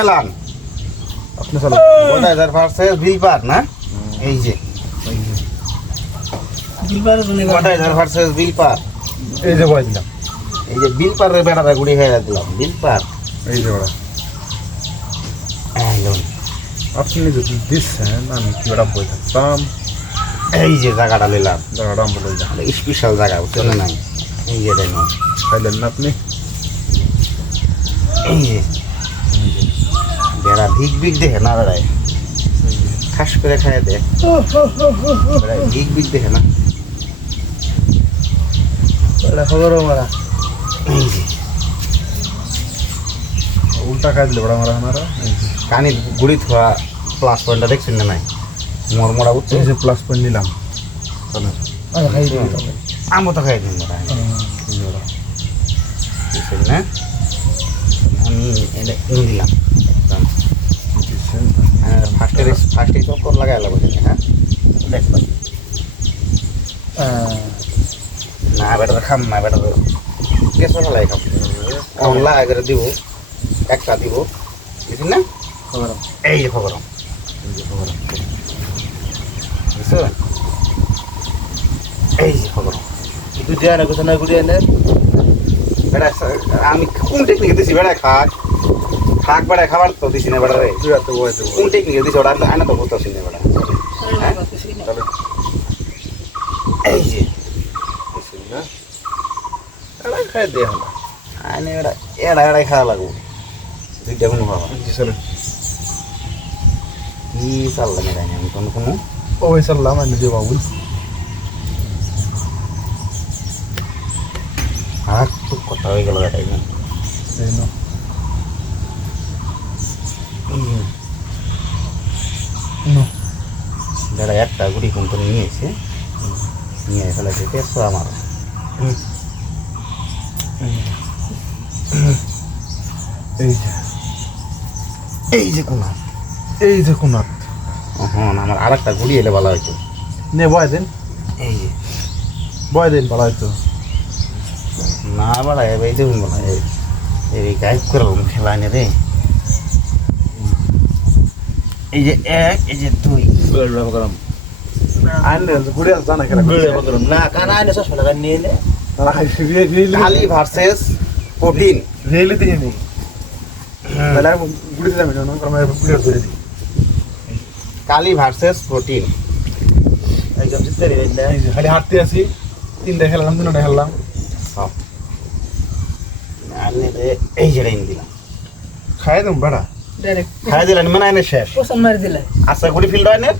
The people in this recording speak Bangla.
খেলান আপনি চলো গোদাইদার ভার্সেস বিলপার না এই যে গোদাইদার ভার্সেস বিলপার এই যে বয় দিলাম এই যে বিলপারের বেড়াটা গুড়ি হয়ে দিলাম বিলপার এই যে ওরা আপনি যদি দিচ্ছেন আমি কি ওরা বই থাকতাম এই যে জায়গাটা নিলাম জায়গাটা আমি বলে যান স্পেশাল জায়গা বুঝছেন নাই এই যে দেখুন খাইলেন না আপনি এই যে বেড়া ভিক ভিক দেখে না বেড়ায় খাস করে খাইয়ে দে বেড়ায় ভিক ভিক দেখে না খবর মারা এই যে উল্টা খাই দিলে ওরা মারা হানারা কানি গুড়ি থোয়া প্লাস পয়েন্টটা দেখছেন না নাই মরমরা উঠছে এই যে প্লাস পয়েন্ট নিলাম আমও তো খাই দিন বুঝছেন না আমি এটা নুন দিলাম ফার্স্টে চক্কর লাগাই লাগবে হ্যাঁ দেখবেন না বেটা খাম না বেটা কেসো ফেলাই খাম অনলা আগে দিব একটা দিব বুঝলেন না এই যে খবর বুঝছো এই যে খবর তুই দেয়া না কোথাও না ঘুরিয়ে এনে বেটা আমি কোন টেকনিকে দিছি বেটা খাক খাক বেটা খাবার তো দিছি না বেটা রে তুই এত বয় দেবো কোন টেকনিকে দিছি ওটা আনা তো বলতে আসি না বেটা চলো এই যে না এরা খাই দেয়া হলো আনে বেটা এড়া এড়াই খাওয়া লাগবো দুইটা কোনো খাওয়া চলো কি চাল্লা না জানি আমি কোনো ওই সাল্লাম আমি দিয়ে বাবুল হাত তো কথা হয়ে গেল এটাই না এই না বেড়া একটা গুড়ি কিন্তু নিয়ে এসে নিয়ে ফেলেছে পেঁচো আমার এই যে এই যে কোন এই যে কোনাত হ্যাঁ আমার আর একটা গুড়ি এলে ভালো হইতো নে বয় দেন এই যে বয় দেন ভালো হয়তো না বেড়া এই দেখুন বলা এই গাইড করে খেলা এনে রে এই যে এক এই যে দুই আনলে ঘুরে আসা না কেন না কানা এনে চশমা লাগা নিয়ে নে তারা কালি ভার্সেস প্রোটিন রেলে দিয়ে নেই তাহলে ঘুরে যাবে না আমরা ঘুরে ধরে দিই কালি ভার্সেস প্রোটিন একদম জিততে রে খালি হাঁটতে আসি তিনটা খেললাম দুটা খেললাম আনে রে এই যে রেন দিলাম খাই দেব বেড়া ডাইরেক্ট খাই দিলেন মানে এনে শেষ পোষণ মারি দিলে আচ্ছা গুড়ি ফিল্ড হয় না